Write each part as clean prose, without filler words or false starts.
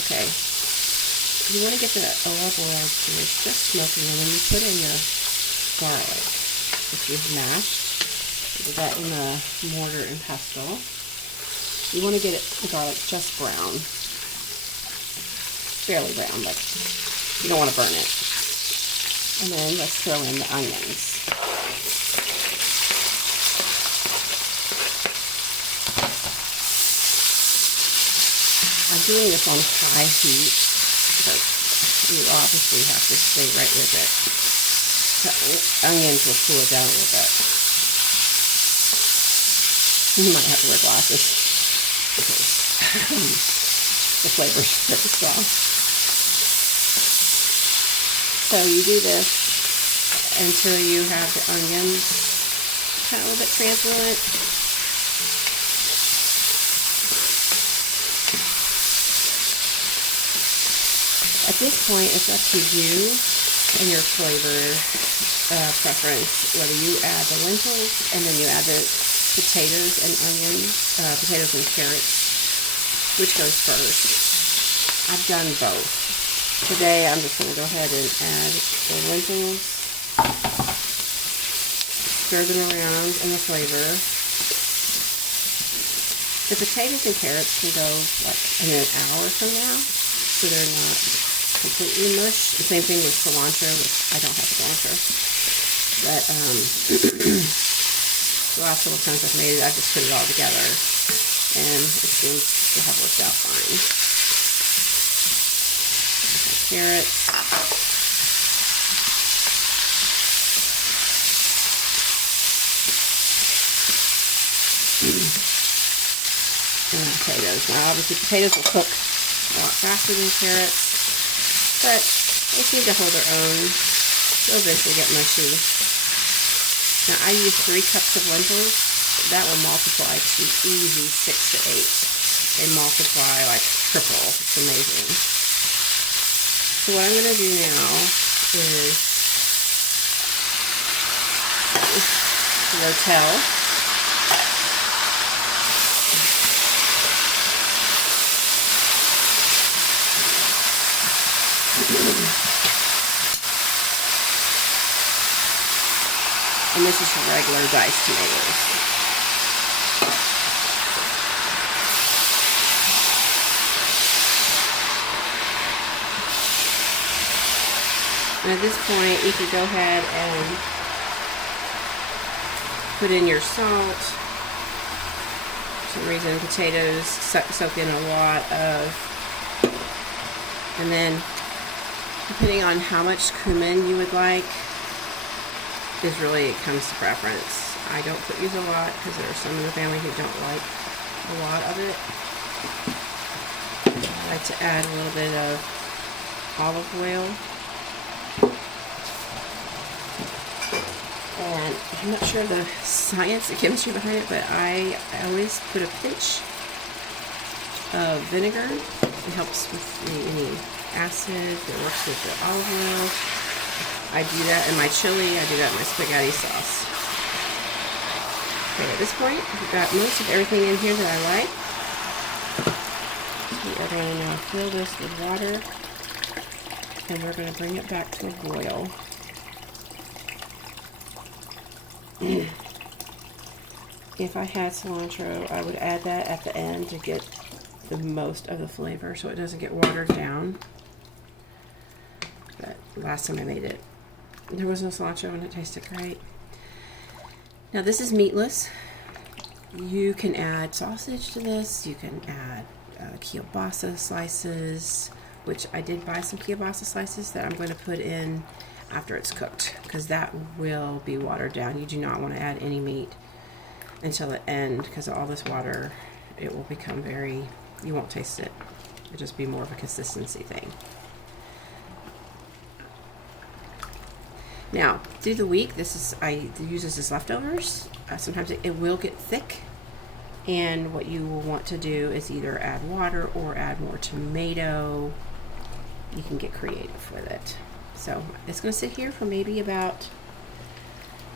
Okay. You want to get the olive oil to it's just smoking, and then you put in your garlic, which you've mashed. You did that in the mortar and pestle. You want to get the garlic just brown, fairly brown, but you don't want to burn it. And then let's throw in the onions. I'm doing this on high heat, but you obviously have to stay right with it. The onions will cool it down a little bit. You might have to wear glasses because the flavors are pretty strong. So you do this until you have the onions kind of a little bit translucent. At this point, it's up to you and your flavor preference, whether you add the lentils and then you add the potatoes and onions, potatoes and carrots, which goes first. I've done both. Today, I'm just going to go ahead and add the lentils, stir them around in the flavor. The potatoes and carrots can go like in an hour from now, so they're not completely mush. The same thing with cilantro, which I don't have cilantro. But the last couple times I've made it, I've just put it all together, and it seems to have worked out fine. Carrots. And potatoes. Now obviously potatoes will cook a lot faster than carrots, but they need to hold their own. They'll eventually get mushy. Now I use 3 cups of lentils. That will multiply to easy 6 to 8. They multiply like triple. It's amazing. So what I'm going to do now is Lentil. And this is regular diced tomatoes. And at this point, you can go ahead and put in your salt. For some reason, potatoes soak in a lot of, and then depending on how much cumin you would like, is really, it comes to preference. I don't use a lot because there are some in the family who don't like a lot of it. I like to add a little bit of olive oil. And I'm not sure the science, the chemistry behind it, but I always put a pinch of vinegar. It helps with any acid. It works with the olive oil. I do that in my chili. I do that in my spaghetti sauce. Okay, at this point, we've got most of everything in here that I like. We are going to now fill this with water, and we're going to bring it back to a boil. If I had cilantro, I would add that at the end to get the most of the flavor so it doesn't get watered down. But last time I made it, there was no cilantro and it tasted great. Now this is meatless. You can add sausage to this. You can add kielbasa slices, which I did buy some kielbasa slices that I'm going to put in after it's cooked, because that will be watered down. You do not want to add any meat until the end, because all this water, it will become very, you won't taste it. It'll just be more of a consistency thing. Now, through the week, I use this as leftovers. Sometimes it will get thick, and what you will want to do is either add water or add more tomato. You can get creative with it. So it's going to sit here for maybe about,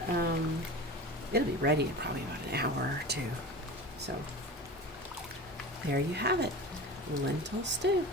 it'll be ready in probably about an hour or 2. So there you have it, lentil stew.